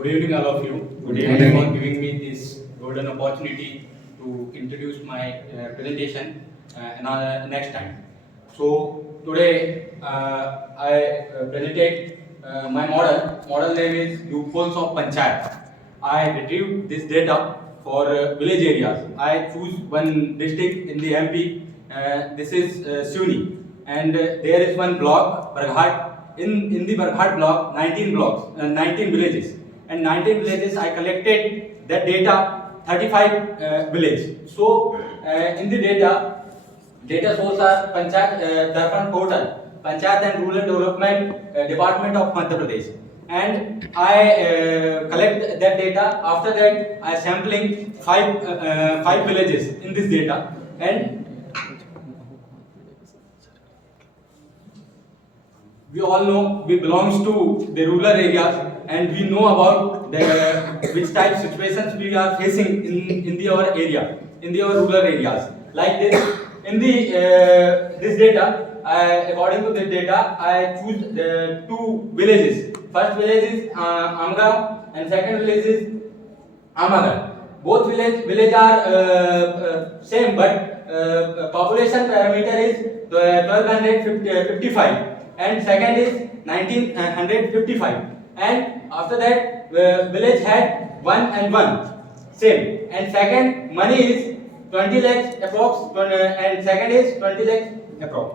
Good evening, all of you. Good evening for giving me this golden opportunity to introduce my presentation next time. So today I presented my model. Model name is loopholes of Panchayat. I retrieved this data for village areas. I choose one district in the MP. This is Siuni, and there is one block, Barghat. In the Barghat block, 19 blocks, 19 villages, and 19 villages I collected that data, 35 village. So in the data source are Panchayat Darpan portal, Panchayat and Rural Development Department of Madhya Pradesh, and I collect that data. After that, I sampling five villages in this data, and we all know we belongs to the rural areas, and we know about the which type situations we are facing in the our area, in the our rural areas. Like this, in the this data, according to this data, I choose two villages. First village is Amgaon, and second village is Amagar. Both village are same, but population parameter is 1255, and second is 1955, and after that village had 1 and 1 same, and second money is 20 lakhs approx, and second is 20 lakhs approx.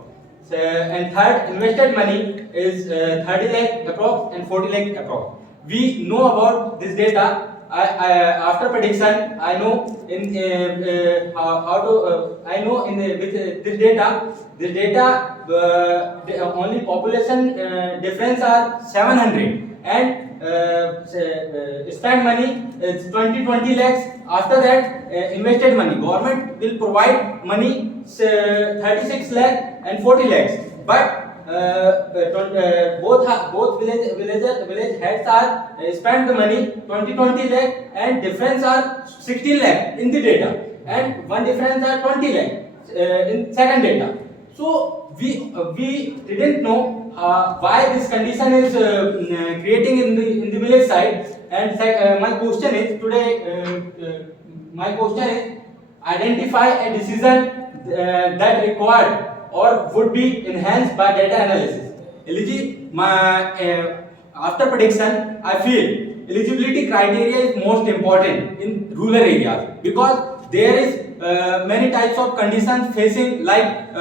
So, and third invested money is 30 lakh approx and 40 lakh approx. We know about this data. After prediction, I know in how to I know in with this data. This data the only population difference are 700, and spent money is 20 lakhs. After that, invested money, government will provide money 36 lakh and 40 lakhs, but both village heads are spend the money 20 lakh, and difference are 16 lakh in the data, and one difference are 20 lakh in second data. So we didn't know why this condition is creating in the village side, and my question is today. My question is identify a decision that required or would be enhanced by data analysis. After prediction, I feel eligibility criteria is most important in rural areas, because there is many types of conditions facing, like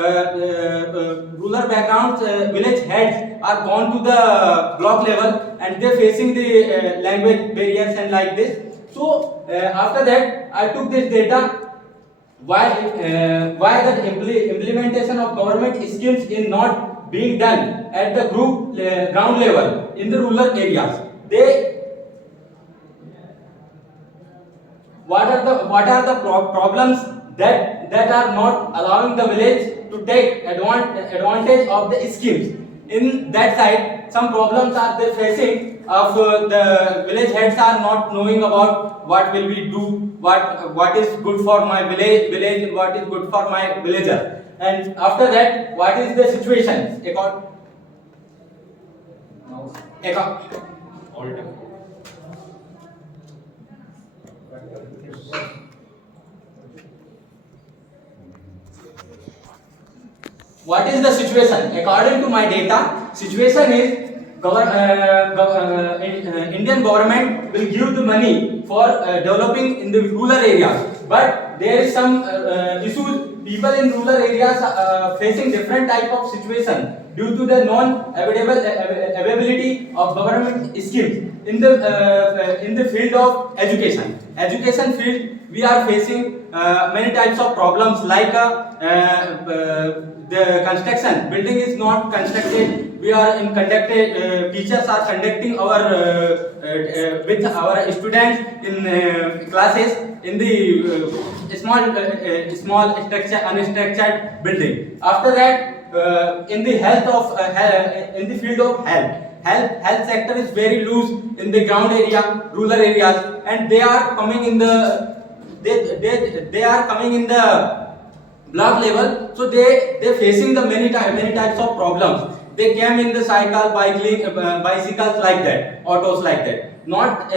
rural backgrounds, village heads are gone to the block level, and they facing the language barriers and like this. So after that, I took this data. Why the implementation of government schemes is not being done at the ground level in the rural areas? What are the problems that are not allowing the village to take advantage of the schemes? In that side, some problems are they facing of the village heads are not knowing about what will we do, what is good for my village, what is good for my villager, and after that, what is the situation what is the situation according to my data? Situation is Indian government will give the money for developing in the rural areas, but there is some issues. People in rural areas facing different type of situation due to the availability of government schemes in the field of education. Education field, we are facing many types of problems, like the construction building is not constructed. We are in conducted teachers are conducting our with our students in classes in the small structure unstructured building. After that, in the in the field of health sector is very loose in the ground area, rural areas, and they are coming in the they are coming in the block level. So they facing the many types of problems. They came in the cycle, bicycles like that, autos like that. Not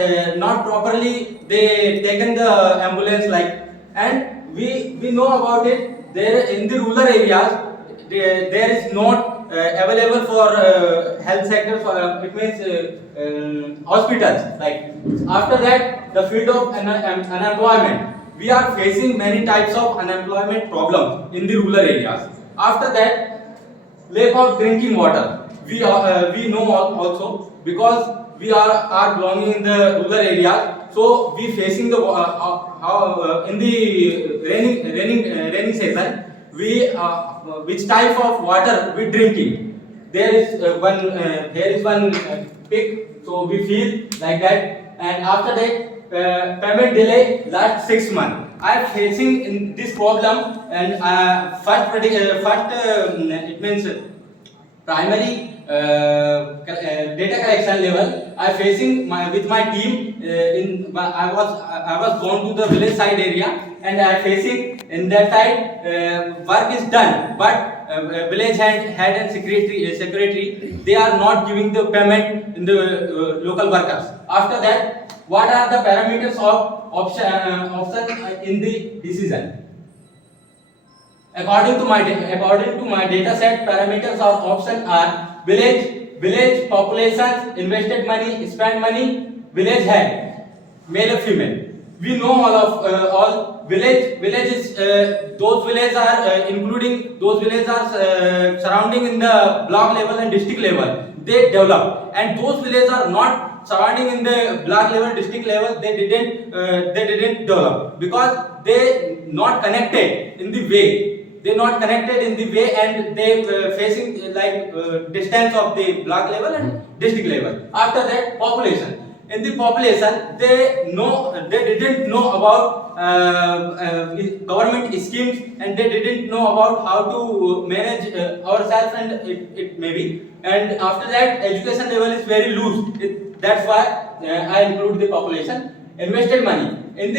properly. They taken the ambulance like, and we know about it. There in the rural areas, there is not available for health sector. For it means hospitals. Like after that, the field of unemployment. We are facing many types of unemployment problems in the rural areas. After that, lack of drinking water. We know also because we are belonging in the rural areas. So we facing the in the raining season. We which type of water we drinking. There is one pick. So we feel like that, and after that. Payment delay last 6 months. I am facing in this problem, and it means primary data collection level. I facing with my team. I was gone to the village side area, and I facing in that side work is done, but village head and secretary they are not giving the payment in the local workers. After that. What are the parameters of option in the decision? According to my data set, parameters of option are village population, invested money, spent money, village head, male or female. We know all villages. Those villages are including those villages are surrounding in the block level and district level. They develop, and those villages are not surrounding in the block level, district level. They didn't develop because they not connected in the way. They not connected in the way, and they facing like distance of the block level and district level. After that, population. In the population, they didn't know about government schemes, and they didn't know about how to manage ourselves, and it may be. And after that, education level is very loose. That's why I include the population. Invested money in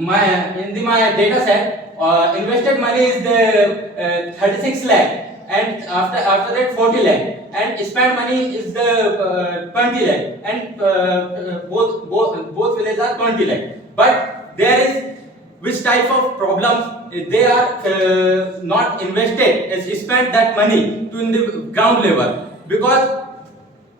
my data set. Invested money is the 36 lakh. And after that 40 lakh, and spent money is the 20 lakh, and both villages are 20 lakh. But there is which type of problems they are not invested as spent that money to in the ground level, because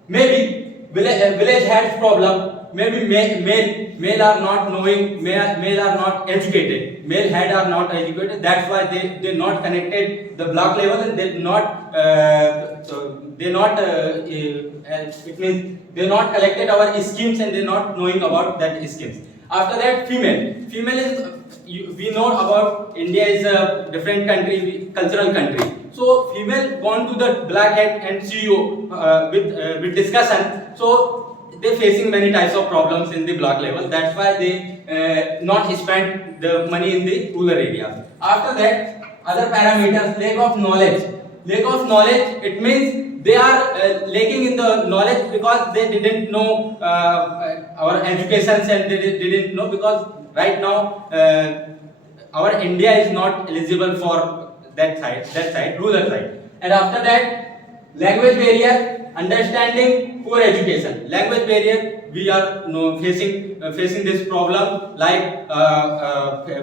maybe village has problem. Maybe male are not knowing, male are not educated, male head are not educated. That's why they not connected the block level, and it means they not collected our schemes, and they not knowing about that schemes. After that, female is we know about India is a different country, cultural country. So female gone to the black head and CEO with discussion. So they facing many types of problems in the block level. That's why they not spend the money in the rural areas. After that, other parameters, lack of knowledge. It means they are lacking in the knowledge because they didn't know our educations, and they didn't know because right now our India is not eligible for that side, rural side. And after that, language barrier, understanding, poor education. Language barrier, we are facing this problem, like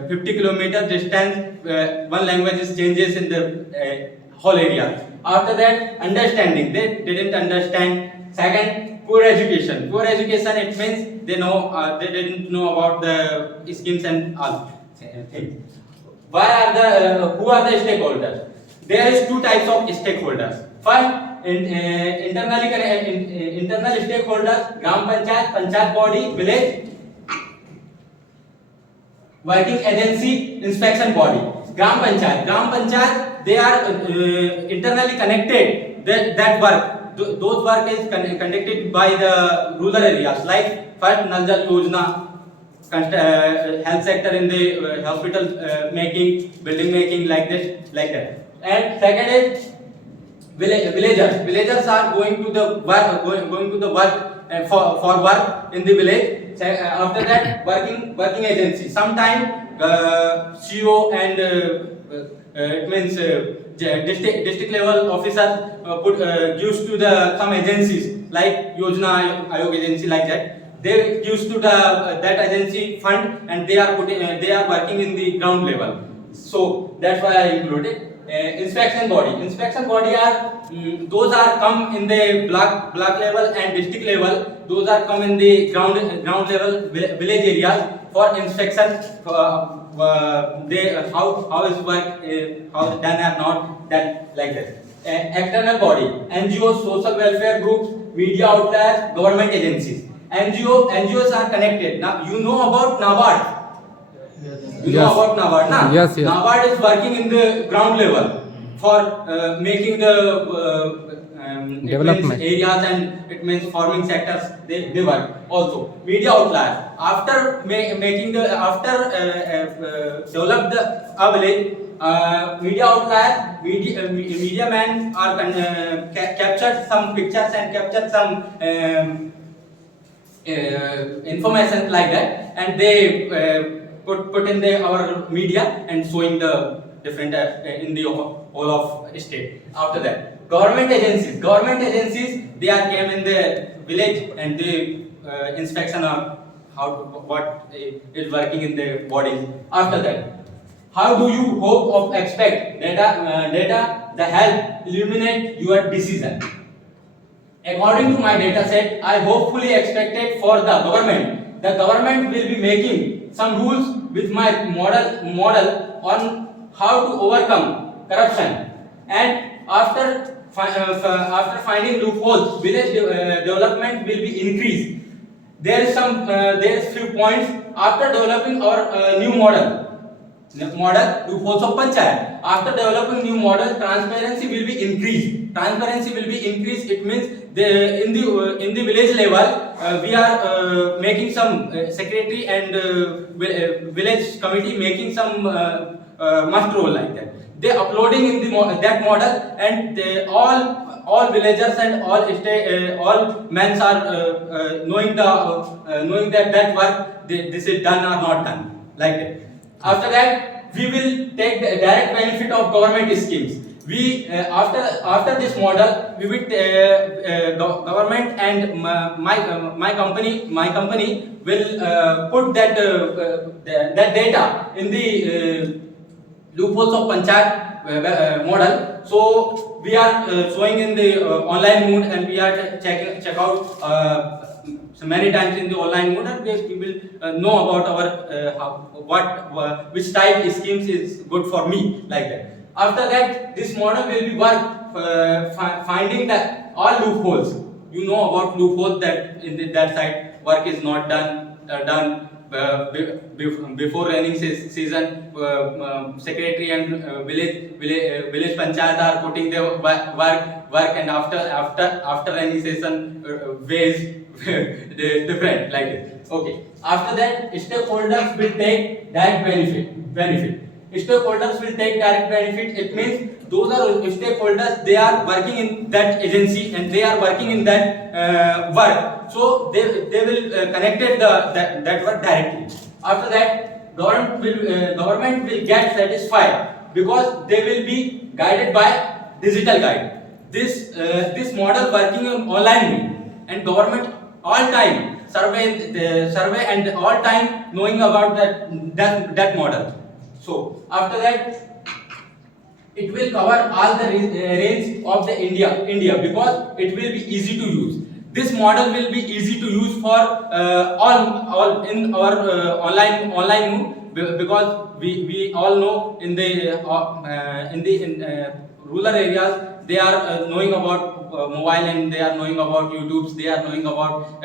50 kilometer distance, one language is changes in the whole area. After that, understanding, they didn't understand. Second, poor education. It means they didn't know about the schemes and all things. Who are the stakeholders? There is two types of stakeholders. First, internal stakeholders, gram panchayat, panchayat body, village, working agency, inspection body. Gram panchayat, they are internally connected. That work, those work is conducted by the rural areas, like first Nal Jal Yojana, health sector in the hospital making, building making, like that. And second is villagers are going to the work for work in the village. After that, working agency. Sometime CEO and it means district level officer gives to the some agencies like Yojana Ayog agency like that. They gives to the that agency fund, and they are working in the ground level. So that's why I included. Inspection body are those are come in the block level and district level. Those are come in the ground level village areas for inspection. They how is work how done or not done like that. External body, NGOs, social welfare groups, media outlets, government agencies. NGOs are connected. Now you know about NABARD. You know about NABARD, na? Yes. NABARD is working in the ground level for making the development areas, and it means farming sectors. They work also. Media outlets after making the develop the village. Media outlet, media men are captured some pictures and captured some information like that, and they put in our media and showing the different in the whole of state. After that, government agencies they are came in the village, and they inspection of what is working in the bodies. After that, how do you hope of expect data the help illuminate your decision? According to my data set, I hopefully expected for the government. The government will be making some rules with my model on how to overcome corruption. And after finding loopholes, village development will be increased. There is few points after developing our new model loopholes of panchayat. After developing new model, transparency will be increased. It means in the village level, we are making some secretary and village committee making some must role like that. They uploading in the that model, and all villagers and all men are knowing that work this is done or not done like that. After that, we will take the direct benefit of government schemes. We after this model, we will government and my company will put that data in the loopholes of panchayat model. So we are showing in the online mode, and we are check out so many times in the online mode, and we will know about our which type schemes is good for me like that. After that, this model will be work finding the all loopholes. You know about loopholes that in that side work is not done before raining season. Secretary and village panchayat are putting their work, and after rainy season ways different like this. Okay. After that, stakeholders will take direct benefit. Stakeholders will take direct benefit. It means those are stakeholders. They are working in that agency, and they are working in that work. So they will connected that work directly. After that, government will get satisfied because they will be guided by digital guide. This model working on online mode, and government all time survey and all time knowing about that model. So after that, it will cover all the range of the India because it will be easy to use. This model will be easy to use for all in our online mode, because we all know in the rural areas they are knowing about mobile, and they are knowing about YouTubes, they are knowing about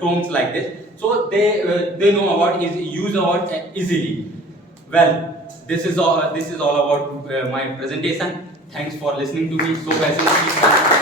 Chromes like this. So they know about use about easily. Well, this is all about my presentation. Thanks for listening to me so patiently.